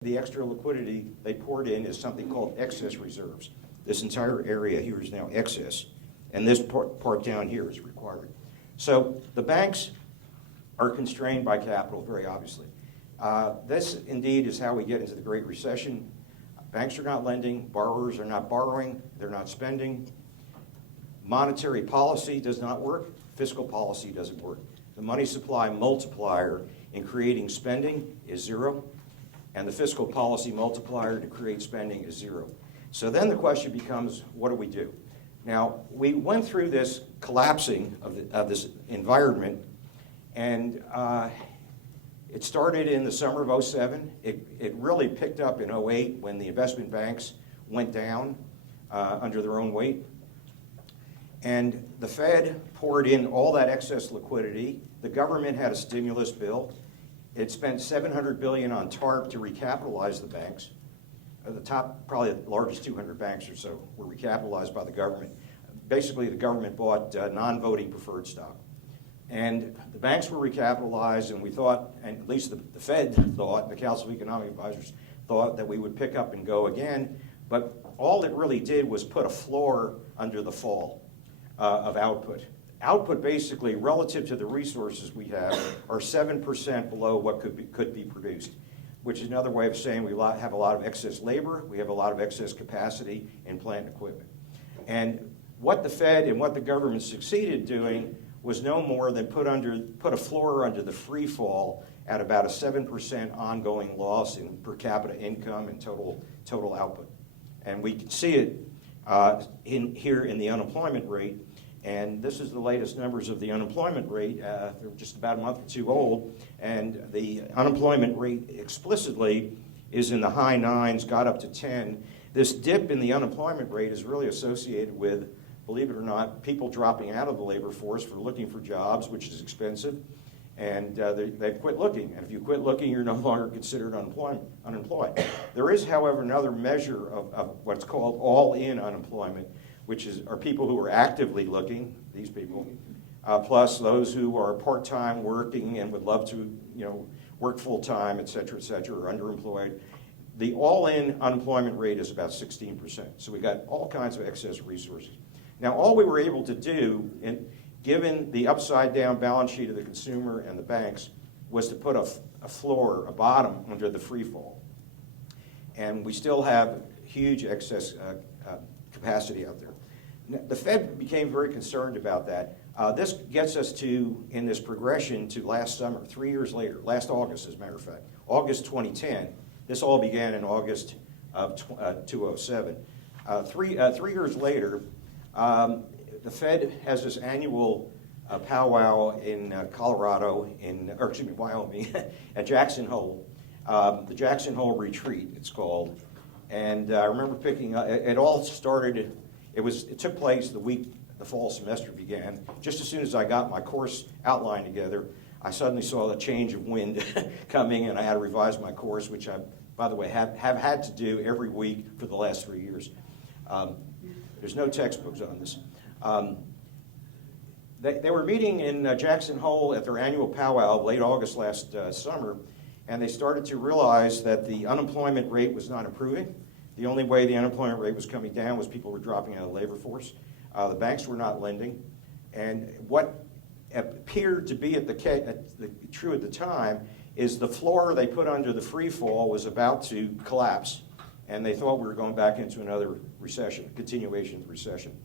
The extra liquidity they poured in is something called excess reserves. This entire area here is now excess, and this part down here is required. So the banks are constrained by capital, very obviously. This indeed is how we get into the Great Recession. Banks are not lending, borrowers are not borrowing, they're not spending. Monetary policy does not work, fiscal policy doesn't work. The money supply multiplier in creating spending is zero, and the fiscal policy multiplier to create spending is zero. So then the question becomes, what do we do? Now, we went through this collapsing of this environment, and it started in the summer of '07. It really picked up in '08 when the investment banks went down under their own weight. And the Fed poured in all that excess liquidity. The government had a stimulus bill. It spent $700 billion on TARP to recapitalize the banks. The top, probably the largest 200 banks or so were recapitalized by the government. Basically, the government bought non-voting preferred stock. And the banks were recapitalized, and we thought, and at least the Fed thought, the Council of Economic Advisors thought that we would pick up and go again. But all it really did was put a floor under the fall of output. Output, basically, relative to the resources we have, are 7% below what could be produced, which is another way of saying we have a lot of excess labor, we have a lot of excess capacity in plant and equipment. And what the Fed and what the government succeeded doing was no more than put a floor under the free fall at about a 7% ongoing loss in per capita income and total output. And we can see it here in the unemployment rate. And this is the latest numbers of the unemployment rate. They're just about a month or two old. And the unemployment rate explicitly is in the high nines, got up to 10. This dip in the unemployment rate is really associated with, believe it or not, people dropping out of the labor force for looking for jobs, which is expensive. And they've quit looking. And if you quit looking, you're no longer considered unemployed. There is, however, another measure of what's called all-in unemployment, which are people who are actively looking, these people, plus those who are part-time working and would love to, work full-time, et cetera, or underemployed. The all-in unemployment rate is about 16%. So we got all kinds of excess resources. Now, all we were able to do, given the upside-down balance sheet of the consumer and the banks, was to put a floor, a bottom, under the free fall. And we still have huge excess capacity out there. The Fed became very concerned about that. This gets us to, in this progression, to last summer, 3 years later, last August, as a matter of fact, August 2010. This all began in August of 2007. 3 years later, the Fed has this annual powwow in Colorado, Wyoming, at Jackson Hole, the Jackson Hole Retreat, it's called. And I remember picking up, it all started, it took place the week the fall semester began. Just as soon as I got my course outline together, I suddenly saw a change of wind coming, and I had to revise my course, which I, by the way, have had to do every week for the last 3 years. There's no textbooks on this. They were meeting in Jackson Hole at their annual powwow late August last summer, and they started to realize that the unemployment rate was not improving. The only way the unemployment rate was coming down was people were dropping out of the labor force. The banks were not lending. And what appeared to be true at the time is the floor they put under the free fall was about to collapse, and they thought we were going back into another recession, continuation of the recession.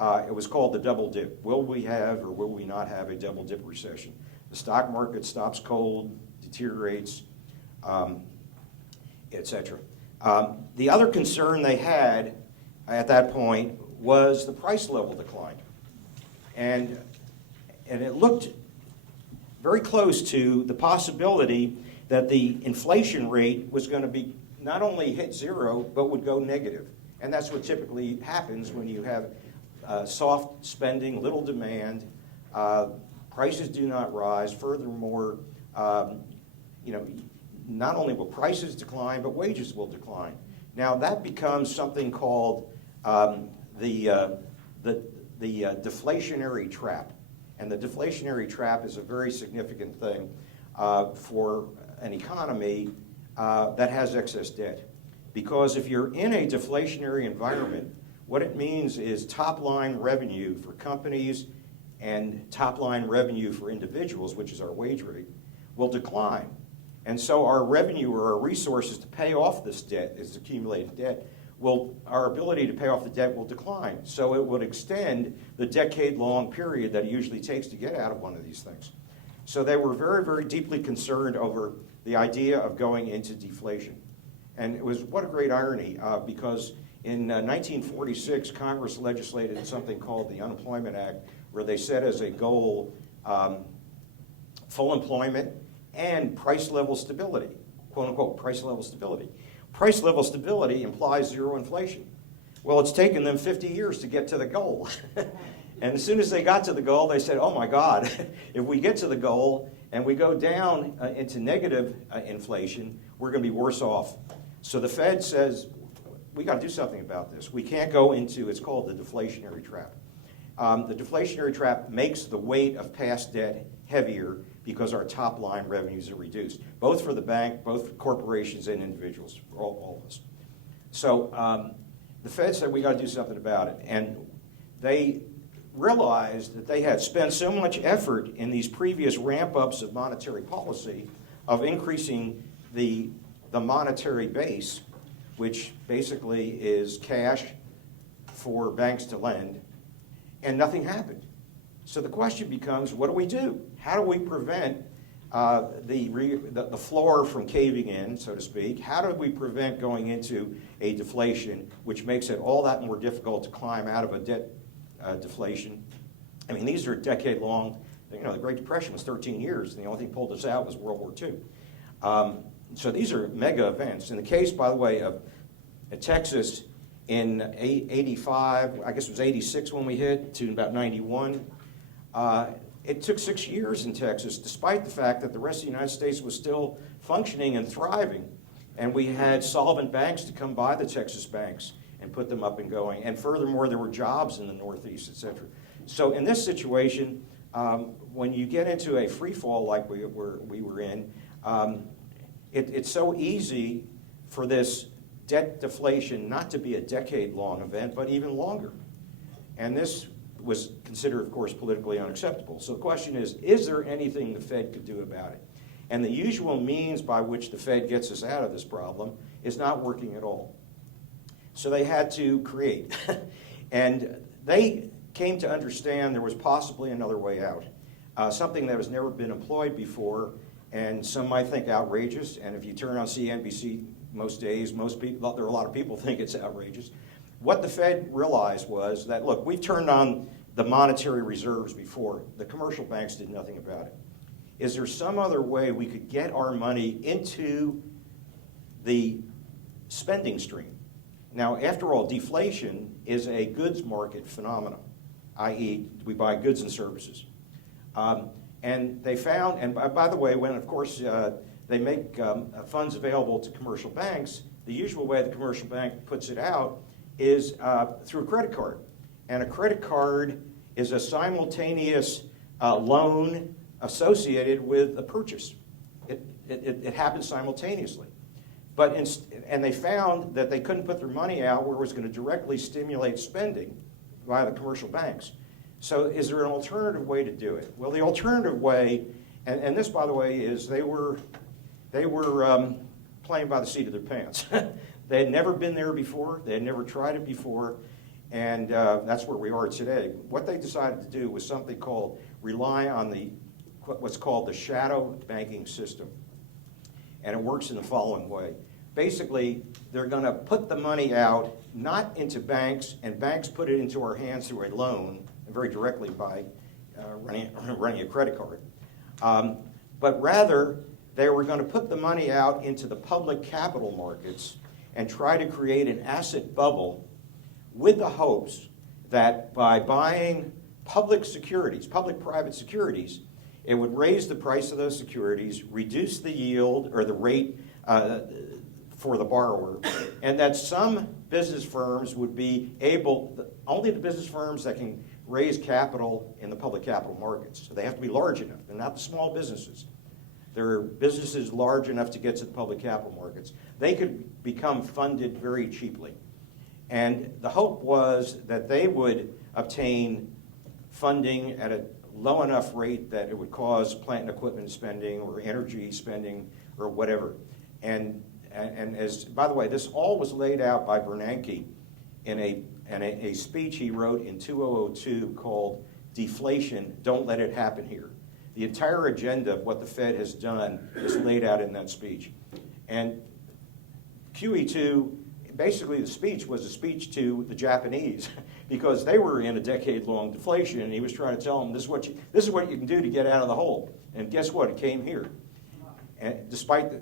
It was called the double dip. Will we have or will we not have a double dip recession? The stock market stops cold, deteriorates, et cetera. The other concern they had at that point was the price level decline. And it looked very close to the possibility that the inflation rate was going to be not only hit zero, but would go negative. And that's what typically happens when you have soft spending, little demand, prices do not rise. Furthermore, not only will prices decline, but wages will decline. Now that becomes something called the deflationary trap. And the deflationary trap is a very significant thing for an economy that has excess debt. Because if you're in a deflationary environment, what it means is top-line revenue for companies and top-line revenue for individuals, which is our wage rate, will decline. And so our revenue or our resources to pay off this debt, this accumulated debt, our ability to pay off the debt will decline. So it would extend the decade-long period that it usually takes to get out of one of these things. So they were very, very deeply concerned over the idea of going into deflation. And it was, what a great irony, because in 1946, Congress legislated something called the Unemployment Act, where they set as a goal full employment and price level stability, quote unquote, price level stability. Price level stability implies zero inflation. Well, it's taken them 50 years to get to the goal. And as soon as they got to the goal, they said, oh my God, if we get to the goal and we go down into negative inflation, we're going to be worse off. So the Fed says, we got to do something about this. We can't go into, it's called the deflationary trap. The deflationary trap makes the weight of past debt heavier because our top line revenues are reduced, both for the bank, both for corporations and individuals, for all of us. So the Fed said we got to do something about it. And they realized that they had spent so much effort in these previous ramp-ups of monetary policy of increasing the monetary base, which basically is cash for banks to lend, and nothing happened. So the question becomes, what do we do? How do we prevent the floor from caving in, so to speak? How do we prevent going into a deflation, which makes it all that more difficult to climb out of a debt deflation? I mean, these are decade-long. You know, the Great Depression was 13 years, and the only thing pulled us out was World War II. So these are mega events. In the case, by the way, of Texas in 85, I guess it was 86 when we hit, to about 91, it took 6 years in Texas, despite the fact that the rest of the United States was still functioning and thriving. And we had solvent banks to come buy the Texas banks and put them up and going. And furthermore, there were jobs in the Northeast, et cetera. So in this situation, when you get into a free fall like we were in, it's so easy for this debt deflation not to be a decade-long event, but even longer. And this was considered, of course, politically unacceptable. So the question is there anything the Fed could do about it? And the usual means by which the Fed gets us out of this problem is not working at all. So they had to create. And they came to understand there was possibly another way out, something that has never been employed before, and some might think outrageous. And if you turn on CNBC most days, most people, there are a lot of people think it's outrageous. What the Fed realized was that, look, we've turned on the monetary reserves before. The commercial banks did nothing about it. Is there some other way we could get our money into the spending stream? Now, after all, deflation is a goods market phenomenon, i.e., we buy goods and services. And they found, and by the way, when, of course, they make funds available to commercial banks, the usual way the commercial bank puts it out is through a credit card. And a credit card is a simultaneous loan associated with a purchase. It happens simultaneously. And they found that they couldn't put their money out where it was going to directly stimulate spending via the commercial banks. So is there an alternative way to do it? Well, the alternative way, and this, by the way, is they were playing by the seat of their pants. They had never been there before. They had never tried it before. And that's where we are today. What they decided to do was something called rely on what's called the shadow banking system. And it works in the following way. Basically, they're going to put the money out, not into banks, and banks put it into our hands through a loan, and very directly by running a credit card. But rather, they were going to put the money out into the public capital markets and try to create an asset bubble with the hopes that by buying public securities, public-private securities, it would raise the price of those securities, reduce the yield or the rate for the borrower, and that some business firms would be able, only the business firms that can raise capital in the public capital markets. So they have to be large enough. They're not the small businesses. They're businesses large enough to get to the public capital markets. They could become funded very cheaply. And the hope was that they would obtain funding at a low enough rate that it would cause plant and equipment spending or energy spending or whatever. And as, by the way, this all was laid out by Bernanke in a speech he wrote in 2002 called Deflation, Don't Let It Happen Here. The entire agenda of what the Fed has done is laid out in that speech. And QE2, basically the speech was a speech to the Japanese because they were in a decade-long deflation, and he was trying to tell them, this is what you can do to get out of the hole. And guess what? It came here. And despite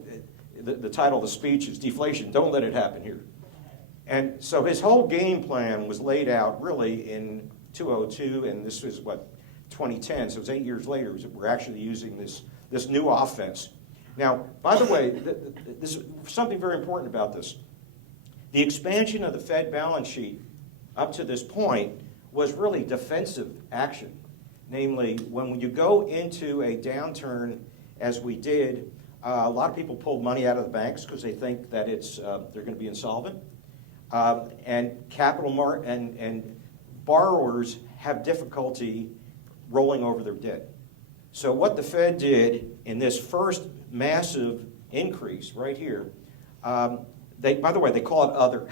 the title of the speech is Deflation, Don't Let It Happen Here. And so his whole game plan was laid out really in 2002, and this was, 2010, so it's 8 years later, we're actually using this new offense. Now, by the way, this is something very important about this. The expansion of the Fed balance sheet up to this point was really defensive action. Namely, when you go into a downturn, as we did, a lot of people pulled money out of the banks because they think that they're going to be insolvent. And and borrowers have difficulty rolling over their debt. So what the Fed did in this first massive increase right here, by the way, they call it other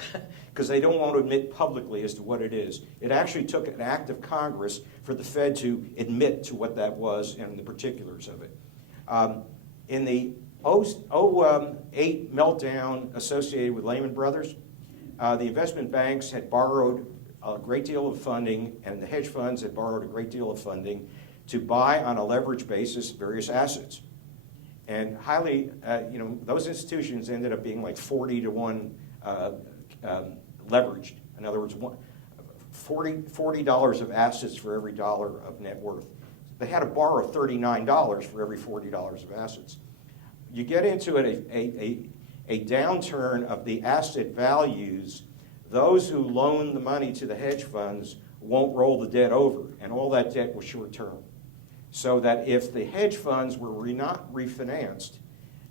because they don't want to admit publicly as to what it is. It actually took an act of Congress for the Fed to admit to what that was and the particulars of it. In the 2008 meltdown associated with Lehman Brothers, the investment banks had borrowed a great deal of funding, and the hedge funds had borrowed a great deal of funding to buy on a leverage basis various assets. And highly, those institutions ended up being like 40 to 1 leveraged. In other words, $40 of assets for every dollar of net worth. They had to borrow $39 for every $40 of assets. You get into a downturn of the asset values. Those who loan the money to the hedge funds won't roll the debt over, and all that debt was short term. So that if the hedge funds were not refinanced,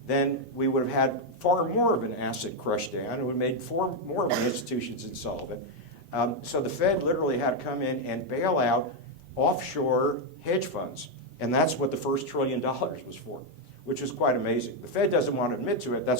then we would have had far more of an asset crush down. It would have made far more of the institutions insolvent. So the Fed literally had to come in and bail out offshore hedge funds. And that's what the first $1 trillion was for, which is quite amazing. The Fed doesn't want to admit to it. That's why